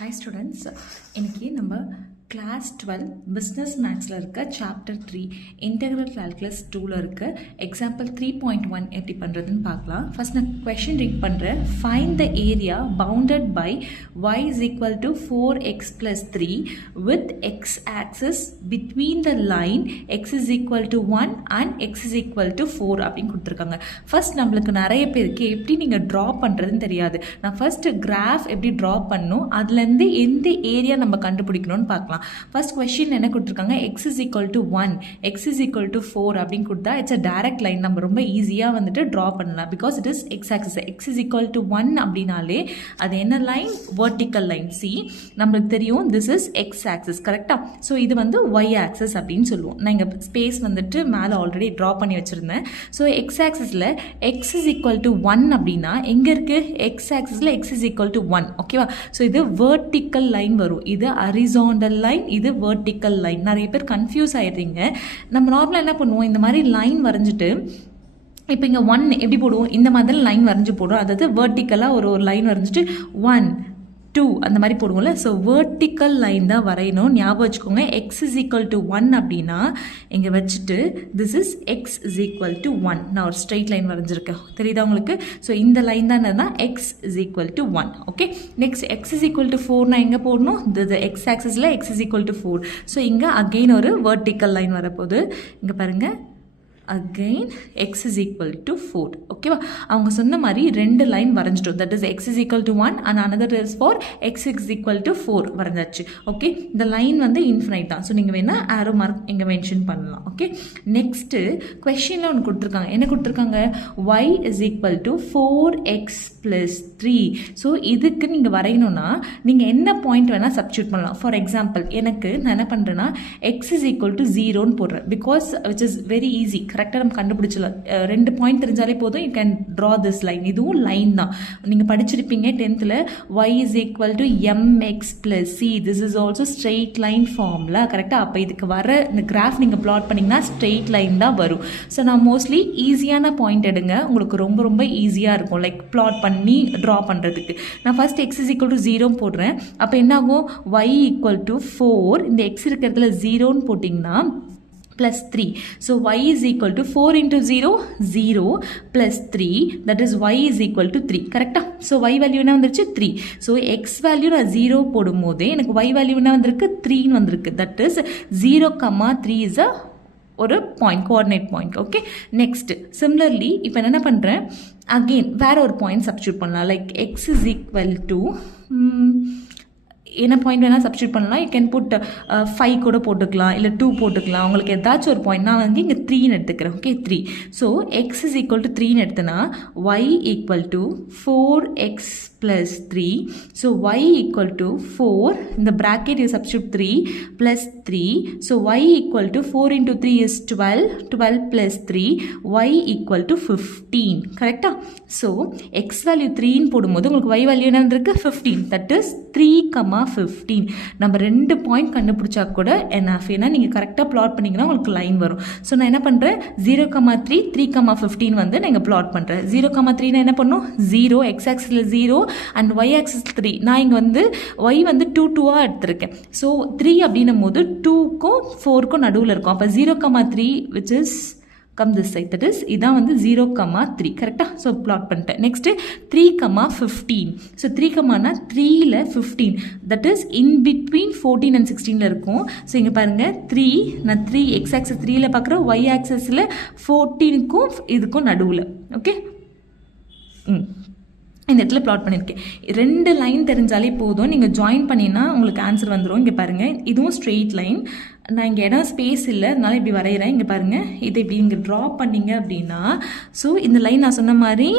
Hi students, இன்னைக்கு நம்ம class 12 business மேக்ஸில் இருக்க சாப்டர் 3 இன்டெக்ரல் கால்குலஸ் 2ல் இருக்க எக்ஸாம்பிள் 3.1 எப்படி பண்ணுறதுன்னு பார்க்கலாம். ஃபர்ஸ்ட் நான் கொஷின் ரீட் பண்ணுறேன். Find the area bounded by y is equal to 4x plus 3 with x axis between the line x is equal to 1 and x is equal to 4 அப்படின்னு கொடுத்துருக்காங்க. First நம்மளுக்கு நிறைய பேருக்கு எப்படி நீங்கள் ட்ரா பண்ணுறதுன்னு தெரியாது. நான் ஃபர்ஸ்ட் கிராஃப் எப்படி ட்ரா பண்ணணும், அதுலேருந்து எந்த ஏரியா நம்ம கண்டுபிடிக்கணும்னு பார்க்கலாம். ஃபர்ஸ்ட் கொஸ்டின் என்ன கொடுத்துருக்காங்க, x is equal to 1, x is equal to 4 அப்படின்னு கொடுத்தா இட்ஸ் அ டைரக்ட் லைன். நம்ம ரொம்ப ஈஸியாக வந்துட்டு ட்ரா பண்ணலாம் because it is X axis. x is equal to 1 அப்படின்னாலே அது என்ன லைன், வெர்டிக்கல் லைன். சி நம்மளுக்கு தெரியும் திஸ் இஸ் எக்ஸ் ஆக்சிஸ், கரெக்டாக? ஸோ இது வந்து ஒய் ஆக்சிஸ் அப்படின்னு சொல்லுவோம். நான் இங்கே ஸ்பேஸ் வந்துட்டு மேலே ஆல்ரெடி ட்ரா பண்ணி வச்சுருந்தேன். ஸோ எக்ஸ் ஆக்சிஸில் x is equal to 1 அப்படின்னா எங்கே இருக்குது, எக்ஸ் ஆக்சிஸில் x is equal to 1, ஓகேவா? ஸோ இது வெர்டிக்கல் லைன் வரும், இது ஹரிசாண்டல் லைன், இது வெர்டிக்கல் லைன். நிறைய பேர் கன்ஃபியூஸ் ஆயிடுறீங்க. நம்ம நார்மலாக என்ன பண்ணுவோம், இந்த மாதிரி லைன் வரைஞ்சிட்டு இப்போ இங்கே 1 எப்படி போடுவோம், இந்த மாதிரி லைன் வரைஞ்சி போடுவோம். அதாவது வெர்டிக்கலாக ஒரு லைன் வரைஞ்சிட்டு 1 2 அந்த மாதிரி போடுவோம்ல. ஸோ வெர்டிக்கல் லைன் தான் வரையணும், ஞாபகம் வச்சுக்கோங்க. எக்ஸ் இஸ் ஈக்குவல் டு 1 அப்படின்னா இங்கே வச்சுட்டு this is X is equal to 1. நான் ஒரு ஸ்ட்ரெயிட் லைன் வரைஞ்சிருக்கேன், தெரியுதா உங்களுக்கு? ஸோ இந்த லைன் தான் என்னன்னா x is equal to 1. Okay, next x is equal to 4 நான் எங்கே போடணும், இது எக்ஸ் ஆக்சிஸில் x is equal to 4. So இங்கே அகெயின் ஒரு வெர்டிக்கல் லைன் வரப்போகுது. இங்கே பாருங்கள், again x is equal to 4, ஓகேவா? அவங்க சொன்ன மாதிரி ரெண்டு லைன் வரைஞ்சிட்டோம். That is x is equal to 1 and another is for x is equal to 4 வரைஞ்சாச்சு. Okay, இந்த லைன் வந்து இன்ஃபினைட் தான். ஸோ நீங்கள் வேணால் ஆரோ மார்க் இங்கே மென்ஷன் பண்ணலாம். ஓகே, நெக்ஸ்ட்டு கொஷினில் ஒன்று கொடுத்துருக்காங்க. என்ன கொடுத்துருக்காங்க, y is equal to 4x plus 3. So இதுக்கு நீங்கள் வரையணும்னா நீங்கள் என்ன பாயிண்ட் வேணால் சப்ஸ்டியூட் பண்ணலாம். ஃபார் எக்ஸாம்பிள் எனக்கு நான் என்ன பண்ணுறேன்னா x is equal to 0ன்னு போடுறேன் because which is very easy. கரெக்டாக நம்ம கண்டுபிடிச்சலாம். 2 பாயிண்ட் தெரிஞ்சாலே போதும், you can draw this line. இதுவும் லைன் தான், நீங்கள் படிச்சிருப்பீங்க 10th y is equal to mx plus c. This is also straight line ஃபார்ம்ல, கரெக்டாக? அப்போ இதுக்கு வர இந்த கிராஃப் நீங்கள் பிளாட் பண்ணிங்கன்னா ஸ்ட்ரெயிட் லைன் தான் வரும். ஸோ நான் மோஸ்ட்லி ஈஸியான பாயிண்ட் எடுங்க, உங்களுக்கு ரொம்ப ரொம்ப ஈஸியாக இருக்கும் லைக் பிளாட் பண்ணி ட்ரா பண்ணுறதுக்கு. நான் first x is equal to 0 போடுறேன். அப்போ என்ன ஆகும், y equal to 4, இந்த x இருக்கிறதுல 0ன்னு போட்டிங்கன்னா plus 3. So y is equal to 4 into 0, 0 plus 3, that is y is equal to 3, கரெக்டா? So y வேல்யூ என்ன வந்துருச்சு, 3. So x வேல்யூ நான் 0 போடும் போது எனக்கு y வேல்யூ என்ன வந்திருக்கு, 3 வந்திருக்கு. that is 0, 3 is a ஒரு point, coordinate point. Okay, next similarly இப்போ என்ன பண்ணுறேன், அகெயின் வேற ஒரு பாயிண்ட் சப்ஸ்டியூட் பண்ணலாம். Like X is equal to என்ன பாயிண்ட் வேணால் சப்ஸ்டியூட் பண்ணலாம். யூ கேன் புட் 5 கூட போட்டுக்கலாம், இல்லை 2 போட்டுக்கலாம். உங்களுக்கு ஏதாச்சும் ஒரு பாயிண்ட். நான் வந்து இங்கே 3ன்னு எடுத்துக்கிறேன். Okay, 3. So x is equal to 3ன்னு எடுத்தனா y equal to 4x plus 3. So y equal to 4, in the bracket you substitute 3 plus 3. So y equal to 4 into 3 is 12, 12 plus 3, y equal to 15, correcta? So x value 3 ன்னு போடும்போது உங்களுக்கு y value என்ன வந்திருக்கு, 15. that is 3, 15. நம்ம ரெண்டு point கண்டுபிடிச்சா கூட enough. ஏன்னா நீங்கள் கரெக்டாக பிளாட் பண்ணிங்கன்னா உங்களுக்கு லைன் வரும். ஸோ நான் என்ன பண்ணுறேன், 0, 3, 3, 15 வந்து நீங்கள் பிளாட் பண்ணுறேன். 0, 3 நான் என்ன பண்ணும், 0, x axis 0 and y axis 3. நான் இங்கே வந்து y வந்து 2, 2 எடுத்திருக்கேன். ஸோ 3 அப்படின்னும் போது 2க்கும் 4க்கும் நடுவில் இருக்கும். அப்போ 0, 3 which is come this side, that is இதான் வந்து 0, 3, கரெக்டாக? ஸோ பிளாட் பண்ணிட்டேன். Next 3, 15. So 3, 3ல் 15, that is in between 14 and 16ல இருக்கும். ஸோ இங்கே பாருங்கள், 3 நான் 3 x axis 3ல் பார்க்குறேன், y axisல 14க்கும் இதுக்கும் நடுவில். ஓகே, இந்த இடத்துல பிளாட் பண்ணியிருக்கேன். ரெண்டு லைன் தெரிஞ்சாலே போதும், நீங்கள் ஜாயின் பண்ணினா உங்களுக்கு ஆன்சர் வந்துடும். இங்கே பாருங்கள், இதுவும் ஸ்ட்ரெயிட் லைன். நான் இங்கே இடம் ஸ்பேஸ் இல்லை, அதனால இப்படி வரைகிறேன். இங்கே பாருங்கள், இதை இப்படி இங்கே ட்ரா பண்ணிங்க அப்படின்னா, ஸோ இந்த லைன் நான் சொன்ன மாதிரி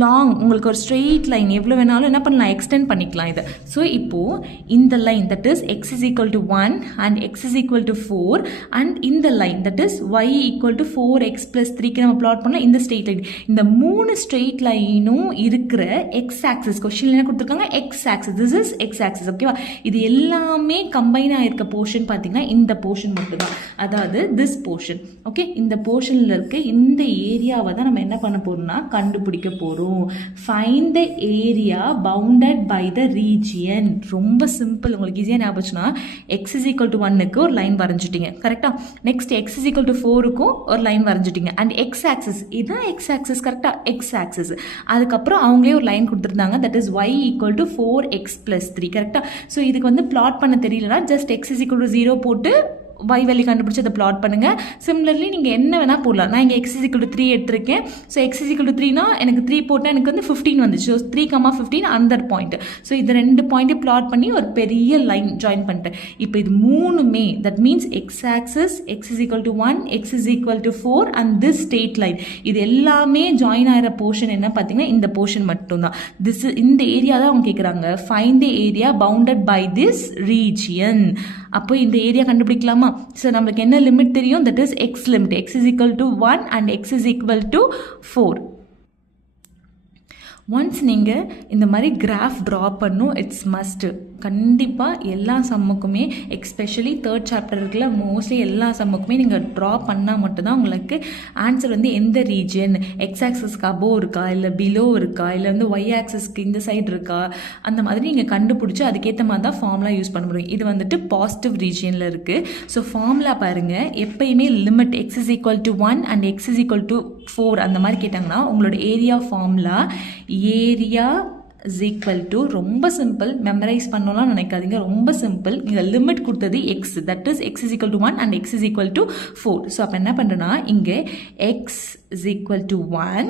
லாங், உங்களுக்கு ஒரு ஸ்ட்ரெயிட் லைன் எவ்வளோ வேணாலும் என்ன பண்ணலாம், எக்ஸ்டெண்ட் பண்ணிக்கலாம் இதை. ஸோ இப்போது இந்த line that is x is equal to 1 and x is equal to 4 and இந்த line that is y equal to 4x plus 3க்கு நம்ம பிளாட் பண்ணலாம். இந்த ஸ்ட்ரெயிட் லைன், இந்த 3 ஸ்ட்ரெயிட் லைனும் இருக்கிற எக்ஸ் ஆக்சிஸ், கொஸ்டின் என்ன கொடுத்துருக்காங்க, X axis, this is X axis. ஓகேவா? இது எல்லாமே கம்பைன் ஆகிருக்க போர்ஷன் பார்த்தீங்கன்னா இந்த போர்ஷன் மட்டும்தான், அதாவது திஸ் போர்ஷன். ஓகே, இந்த போர்ஷனில் இருக்க இந்த ஏரியாவை தான் நம்ம என்ன பண்ண போகிறோம்னா கண்டுபிடிக்க போகிறோம். போகிறோம். Find the area bounded by the region. ரொம்ப சிம்பிள், உங்களுக்கு ஈஸியாக ஞாபகம்னா எக்ஸ் இஸ் ஈக்குவல் டு 1க்கு ஒரு லைன் வரைஞ்சிட்டிங்க. கரெக்டாக. Next x is equal to 4க்கும் ஒரு லைன் வரைஞ்சிட்டிங்க. அண்ட் எக்ஸ் ஆக்சிஸ், இதுதான் எக்ஸ் ஆக்சிஸ். கரெக்டாக, எக்ஸ் ஆக்சிஸ். அதுக்கப்புறம் அவங்களே ஒரு லைன் கொடுத்துருந்தாங்க, that is y equal to 4x + 3. கரெக்டாக. ஸோ இதுக்கு வந்து பிளாட் பண்ண தெரியலனா just X is equal to 0 போட்டு y வேல்யூ கண்டுபிடிச்சி அதை பிளாட் பண்ணுங்கள். சிமிலர்லி நீங்கள் என்ன வேணால் போடலாம். நான் இங்கே எக்ஸ் இஸ் ஈக்குவல் டு 3 எடுத்திருக்கேன். So x is equal to 3னா எனக்கு 3 போட்டால் எனக்கு வந்து 15 வந்துச்சு. ஸோ 3,15 அந்த பாயிண்ட். ஸோ இது 2 பாயிண்ட்டை பிளாட் பண்ணி ஒரு பெரிய லைன் ஜாயின் பண்ணிட்டேன். இப்போ இது மூணுமே that means X axis, X is equal to 1, X is equal to 4 and this straight line, இது எல்லாமே ஜாயின் ஆகிற போர்ஷன் என்ன பார்த்தீங்கன்னா இந்த போர்ஷன் மட்டும்தான். இந்த ஏரியா தான் அவங்க கேட்குறாங்க. Find the area bounded by this region. அப்போ இந்த ஏரியா கண்டுபிடிக்கலாமா? ஸோ நம்மளுக்கு என்ன லிமிட் தெரியும்? That is x limit. X is equal to 1 and x is equal to 4. Once நீங்கள் இந்த மாதிரி கிராஃப் ட்ரா பண்ணும், இட்ஸ் மஸ்ட்டு. கண்டிப்பாக எல்லா சம்முக்குமே, எக்ஸ்பெஷலி 3rd சாப்டர் இருக்குல்ல, மோஸ்ட்லி எல்லா சம்முக்குமே நீங்கள் ட்ரா பண்ணால் மட்டும்தான் உங்களுக்கு ஆன்சர் வந்து எந்த ரீஜன், எக்ஸ் ஆக்சஸ்க்கு அபோவ் இருக்கா இல்லை பிலோ இருக்கா இல்லை வந்து ஒய் ஆக்சஸ்க்கு இந்த சைடு இருக்கா, அந்த மாதிரி நீங்கள் கண்டுபிடிச்சி அதுக்கேற்ற மாதிரி தான் ஃபார்முலா யூஸ் பண்ண முடியும். இது வந்துட்டு பாசிட்டிவ் ரீஜியனில் இருக்குது. ஸோ ஃபார்முலா பாருங்கள், எப்பயுமே limit x is equal to 1 and x is equal to 4 அந்த மாதிரி கேட்டாங்கன்னா உங்களோட area formula area is equal to, ரொம்ப சிம்பிள், மெமரைஸ் பண்ணலாம் நினைக்காதீங்க, ரொம்ப சிம்பிள். இங்கே லிமிட் கொடுத்தது X, that is X is equal to 1 and x is equal to 4. So அப்போ என்ன பண்ணுறேன்னா இங்கே X is equal to 1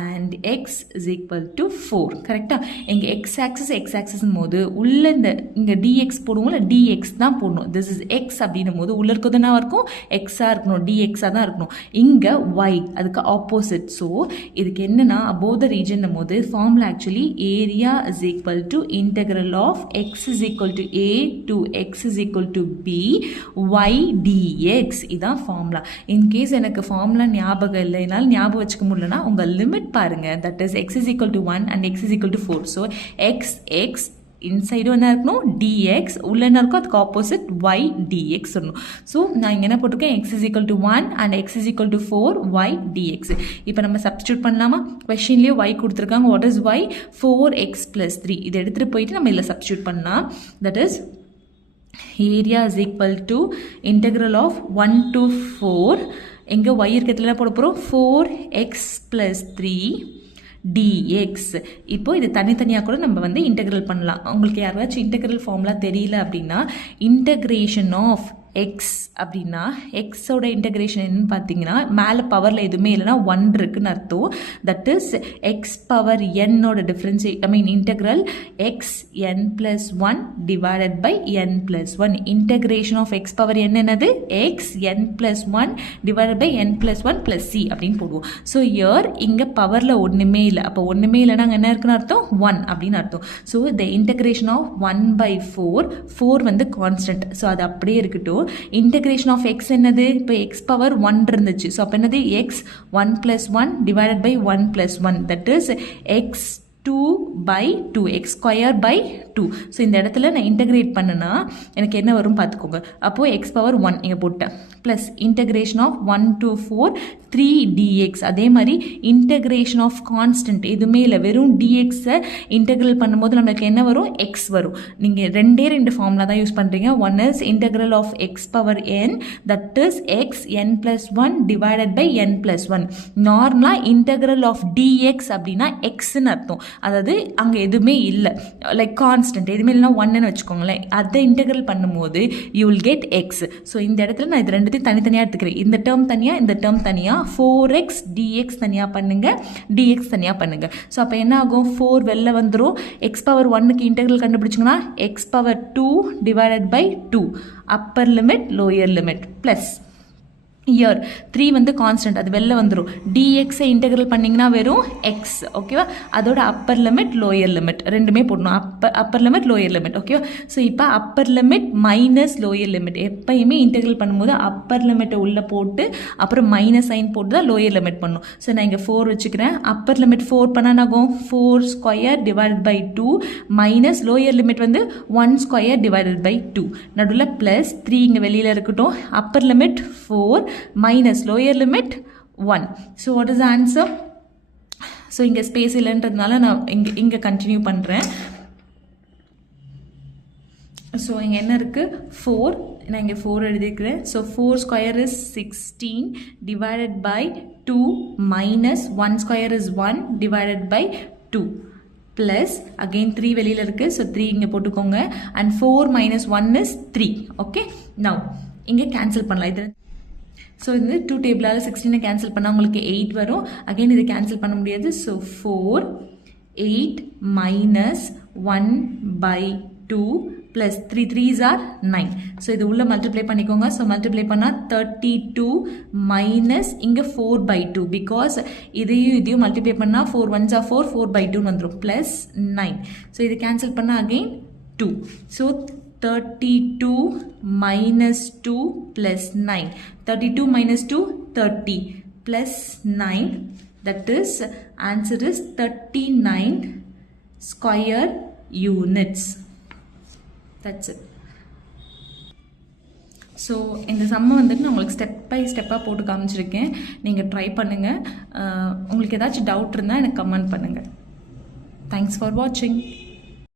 and x is equal to 4. கரெக்டாக. இங்கே எக்ஸ் ஆக்சிஸ் போது உள்ள இந்த இங்கே டிஎக்ஸ் போடுவோம்ல, டிஎக்ஸ் தான் போடணும். திஸ் இஸ் எக்ஸ் அப்படின்னும் போது உள்ள இருக்கிறது என்ன இருக்கும்? எக்ஸாக இருக்கணும், டிஎக்ஸாக தான் இருக்கணும். இங்கே ஒய் அதுக்கு ஆப்போசிட். ஸோ இதுக்கு என்னென்னா அபோவ் த ரீஜன் போது formula actually area is equal to integral of x is equal to a to x is equal to b y dx. இதான் ஃபார்முலா. இன்கேஸ் எனக்கு ஃபார்முலா ஞாபகம் இல்லை, என்னால் ஞாபகம் வச்சுக்க முடியலன்னா உங்கள் லிமிட் பாருங்கள், that is x is equal to 1 and x is equal to 4. So x இன்சைடும் என்ன இருக்கணும்? dx. உள்ள என்ன இருக்கும்? அதுக்கு ஆப்போசிட் y dx சொல்லணும். ஸோ நான் இங்கே என்ன போட்டிருக்கேன்? x is equal to 1 and x is equal to 4 y dx. இப்போ நம்ம சப்ஸ்டியூட் பண்ணலாமா? கொஸ்டின்லேயே y கொடுத்துருக்காங்க. What is y? 4x + 3. இதை எடுத்துகிட்டு போயிட்டு நம்ம இதில் சப்ஸ்டியூட் பண்ணலாம். That is area is equal to integral of 1 to 4. எங்கே y இருக்கிறதுல போட போகிறோம்? 4x + 3 dx. இப்போ இது தனித்தனியாக கூட நம்ம வந்து இன்டெக்ரல் பண்ணலாம். உங்களுக்கு யாராச்சும் இன்டெக்ரல் ஃபார்முலா தெரியல அப்படின்னா இன்டெக்ரேஷன் ஆஃப் எக்ஸ் அப்படின்னா எக்ஸோட இன்டெகிரேஷன் என்னன்னு பார்த்தீங்கன்னா மேலே பவரில் எதுவுமே இல்லைனா 1 இருக்குன்னு அர்த்தம். தட் இஸ் எக்ஸ் பவர் என்னோட differentiate integral x n + 1 divided by n + 1. Integration of x power என்னது? X n + 1 divided by n + 1 + c அப்படின்னு போடுவோம். ஸோ இயர் இங்கே பவரில் ஒன்றுமே இல்லை. அப்போ ஒன்றுமே இல்லைனா அங்கே என்ன இருக்குன்னு அர்த்தம்? 1 அப்படின்னு அர்த்தம். ஸோ த இன்டெகிரேஷன் ஆஃப் 1/4 வந்து கான்ஸ்டன்ட். ஸோ அது அப்படியே இருக்கட்டும். இன்டெகிரேஷன் ஆஃப் எக்ஸ் என்னது? இப்போ எக்ஸ் பவர் 1 இருந்துச்சு. ஸோ அப்போ என்னது? X 1 + 1 divided by 1 + 1. That is x 2/2, x square by 2. So இந்த இடத்துல நான் இன்டெகிரேட் பண்ணனா எனக்கு என்ன வரும் பார்த்துக்கோங்க. அப்போது எக்ஸ் பவர் 1 இங்கே போட்டேன் plus integration of 1 to 4 3 dx. அதே மாதிரி இன்டெகிரேஷன் ஆஃப் கான்ஸ்டன்ட் எதுவுமே இல்லை, வெறும் dxஐ இன்டெகிரல் பண்ணும்போது நம்மளுக்கு என்ன வரும்? எக்ஸ் வரும். நீங்கள் ரெண்டு ஃபார்முலா தான் யூஸ் பண்ணுறீங்க. One is integral of x power n, that is x n + 1 divided by n + 1. நார்மலாக இன்டெகிரல் ஆஃப் dx அப்படின்னா எக்ஸ்ன்னு அர்த்தம். அதாவது அங்கே எதுவுமே இல்லை, லைக் கான்ஸ்டன்ட் எதுவுமே இல்லைனா 1ன்னு வச்சுக்கோங்களேன். அதை இன்டெகிரல் பண்ணும்போது you will get X. So இந்த இடத்துல நான் இது ரெண்டுத்தையும் தனித்தனியாக எடுத்துக்கிறேன். இந்த டேர்ம் தனியாக, இந்த டேர்ம் தனியாக. 4x dx தனியாக பண்ணுங்க, dx தனியாக பண்ணுங்க. ஸோ அப்போ என்ன ஆகும்? 4 வெளில வந்துடும். எக்ஸ் பவர் 1க்கு இன்டெகிரல் கண்டுபிடிச்சிங்கன்னா x power 2 divided by 2 upper limit lower limit plus இயர் 3 வந்து கான்ஸ்டன்ட், அது வெளில வந்துடும். dxஐ இன்டெகிரல் பண்ணிங்கன்னா வெறும் எக்ஸ். ஓகேவா? அதோட அப்பர் லிமிட் லோயர் லிமிட் ரெண்டுமே போடணும். Appar limit lower limit. ஓகேவா? ஸோ இப்போ upper limit minus lower limit. எப்பயுமே இன்டெகிரல் பண்ணும்போது அப்பர் லிமிட்டை உள்ளே போட்டு அப்புறம் மைனஸ் சைன் போட்டு தான் லோயர் லிமிட் பண்ணணும். ஸோ நான் இங்கே 4 வச்சுக்கிறேன். அப்பர் லிமிட் 4 பண்ணால் ஆகும் 4 square divided by 2 minus lower limit வந்து 1 ஸ்கொயர் டிவைடட் பை 2. நடுவில் ப்ளஸ் 3 இங்கே வெளியில் இருக்கட்டும். Upper limit 4 minus lower limit 1. So what is the answer? So இங்கே ஸ்பேஸ் இல்லைன்றதுனால நான் இங்கே கண்டினியூ பண்ணுறேன். ஸோ இங்கே என்ன இருக்குது 4, நான் இங்கே 4 எழுதிக்கிறேன். So 4 square is 16 divided by 2 minus 1 square is 1 divided by 2 plus again 3 வெளியில் இருக்குது. ஸோ 3 இங்கே போட்டுக்கோங்க. And 4 minus 1 is 3. Okay, now இங்கே கேன்சல் பண்ணலாம். இது ஸோ இது 2 டேபிளால் 16 கேன்சல் பண்ணால் உங்களுக்கு 8 வரும். அகெயின் இது கேன்சல் பண்ண முடியாது. So 4 8 minus 1 by 2 plus 3 3s are 9. So இது உள்ள மல்டிப்ளை பண்ணிக்கோங்க. ஸோ மல்டிப்ளை பண்ணால் 32 மைனஸ் இங்கே 4 by 2 பிகாஸ் இதையும் மல்டிப்ளை பண்ணால் 4 1s are 4 4 by 2 வந்துடும் ப்ளஸ் 9. ஸோ இது கேன்சல் பண்ணால் again 2. So 32 minus 2 plus 9. 32 minus 2 30 plus 9, that is answer is 39 square units. That's it. So இந்த சம்மை வந்துட்டு நான் உங்களுக்கு ஸ்டெப் பை ஸ்டெப்பாக போட்டு காமிச்சிருக்கேன். நீங்கள் ட்ரை பண்ணுங்கள். உங்களுக்கு ஏதாச்சும் டவுட் இருந்தால் எனக்கு கமெண்ட் பண்ணுங்கள். தேங்க்ஸ் ஃபார் வாட்சிங்.